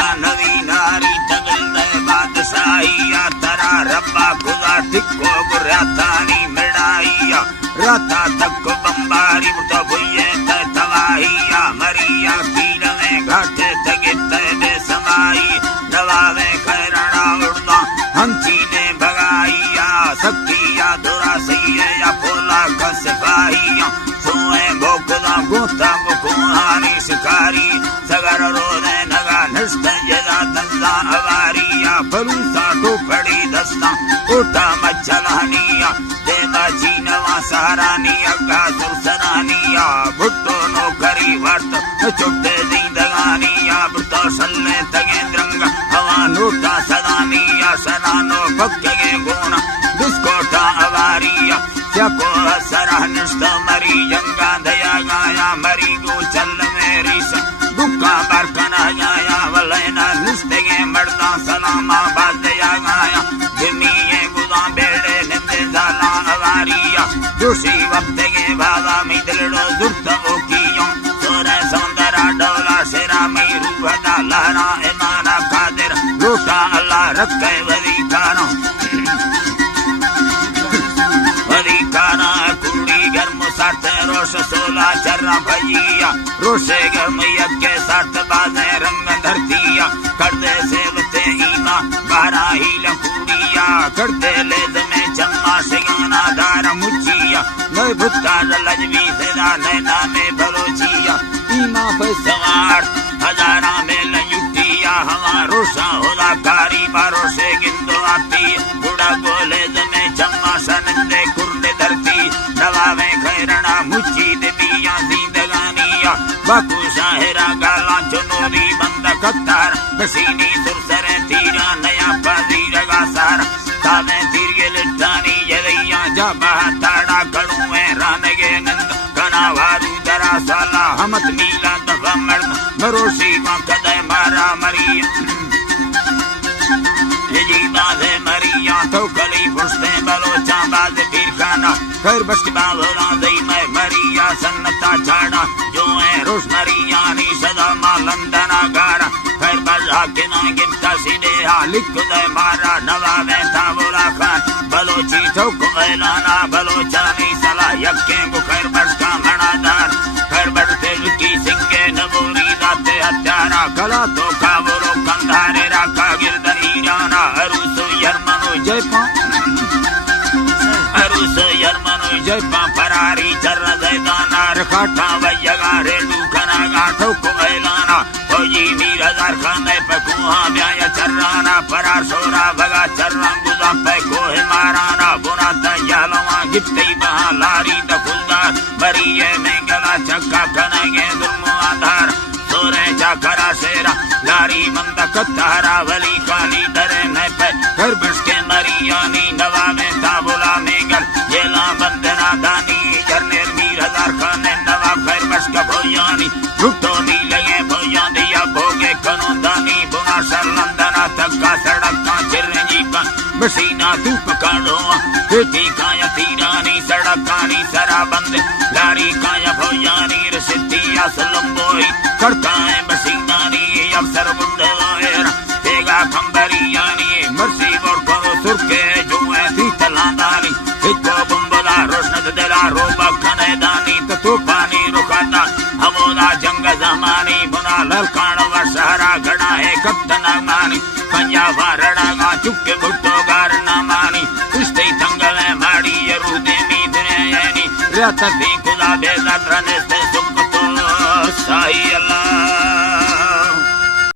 बुता नवी नारी तगल दे बादशाहिया तरा रब्बा खुदा टिको गुर्यातानी मिड़ाइया राता तक बम्बारी बुता भुये ते तवाहिया मरिया पीर में घाटे तगे ते समाई नवावे खैरणा उड़ना हंसी ने भगाइया सखिया दुरा सैया या पोला का सिपाहिया सोए भोकदा गोता बुकुहानी शिकारी सगर रोने नगा नष्ट यदा दल्ला अवारिया फरूसा टोपड़ी दस्ता उठा मच्छलहनिया देवा जीनवा सहारानी अग्गा सुरसरानिया भुट्टो नौकरी वर्त चुट्टे दीदगानिया बुट्टो सल्ले तगेंद्रंग हवा नोटा सदानिया सदानो भक्के गुण दुष्कोटा अवारिया चको सरह निष्ठ मरी जंगा दया गाया मरी गो चल मेरी दुखा बरकना गाया वलैना निष्ठगे मर्दा सलामा बादया गाया दुनिये गुदा बेड़े निंदे जाला अवारिया जोशी वक्तगे बाबा मिदलड़ो दुर्त ओकियों सोरे सौंदरा डोला शेरा मेरू भदा लहरा इमाना कादिर रोटा अल्लाह रखे वलीकारों कुड़ी गर्म साथ रोश सोला चर्रा भैया रोशे गर्म यज्ञ साथ बाजे रंग धरतिया करदे सेवते ईमा बारा ही लकुड़िया करदे लेद में चम्मा सिगाना दार मुचिया नय भुत्ता लजवी सेना नैना में भरोचिया ईमा पे सवार हजारा में लयुटिया हवा रोशा होला कारी बारो से गिंदो आती बुढ़ा बोले में चम्मा सनंदे कुर्दे धरती नवावे खैरणा मुच्ची दिया जिंदगानिया बाकू शाहरा गाला चुनोरी बंद कत्तार बसीनी सुरसरे तीरा नया पादी रगा सार तावे तीर के लिटानी यदैया जबा ताड़ा कड़ुए रानगे नंद कनावारू दरा साला हमत मीला दफा मर्द भरोसी का कदे मारा मरी बाजे मरिया तो कली फुसते बलोचा बाजे पीर खाना खैर बस की बावरा दई मैं मरिया सन्नता छाड़ा जो है रोश मरिया नी सदा मालंदना गारा खैर बजा के ना गिफ्ता सीधे हा लिख दे मारा नवा में था बोला खान बलोची ठोक ऐलाना बलोचा नी सला यक्के को खैर बस का मनादार खैर बस दिल की सिंगे नबूरी दाते हत्यारा कला तो का बोलो कंधारे राखा गिरदनी जाना अरुसो यर्मनो जयपा अरुसो यर्मनो जयपा फरारी चर जयदाना रखाठा वयगा रेडू खना गाठो को ऐलाना फौजी मीर हजार खाने पे कुहा ब्याय चर्राना फरार सोरा भगा चर्रा गुदा पे कोहे माराना बुना तयालवा गिफ्ती बहा लारी दफुलदार बरिये में गला चक्का खनगे दुर्मो आधार सोरे जाकरा शेरा लारी मंद कत्तारा वली काली दरे न पे घर बस के मरियानी नवा में ताबुला में गल जेला बंदना दानी जरनेर मीर हजार खाने नवा घर बस का भोयानी रुटो नी लगे भोया दिया भोगे कनो दानी बुना सरलंदना तक्का सड़का चिरने जीपा बसीना धूप काढ़ो बेटी काया तीरानी सड़कानी सरा बंद लारी काया भोयानी रसिद्धिया सलम्बोई करताए बसीनानी अवसर बुंदेरा तेगा खंबरियानी मर्सी बोर करो सुरके जो ऐसी तलादानी इको बुंबला रोशनत दिला रोबा खने दानी तो पानी रुखाता हमोदा जंग जमानी बुना ललकान वर्षहरा घड़ा है कप्तना मानी पंजाब रड़ा गा चुके भुट्टो गार ना मानी इस्ते तंगले माड़ी यरूदे मीदने यानी रत भी खुदा बेदा त्रने से सुख तो साई अल्लाह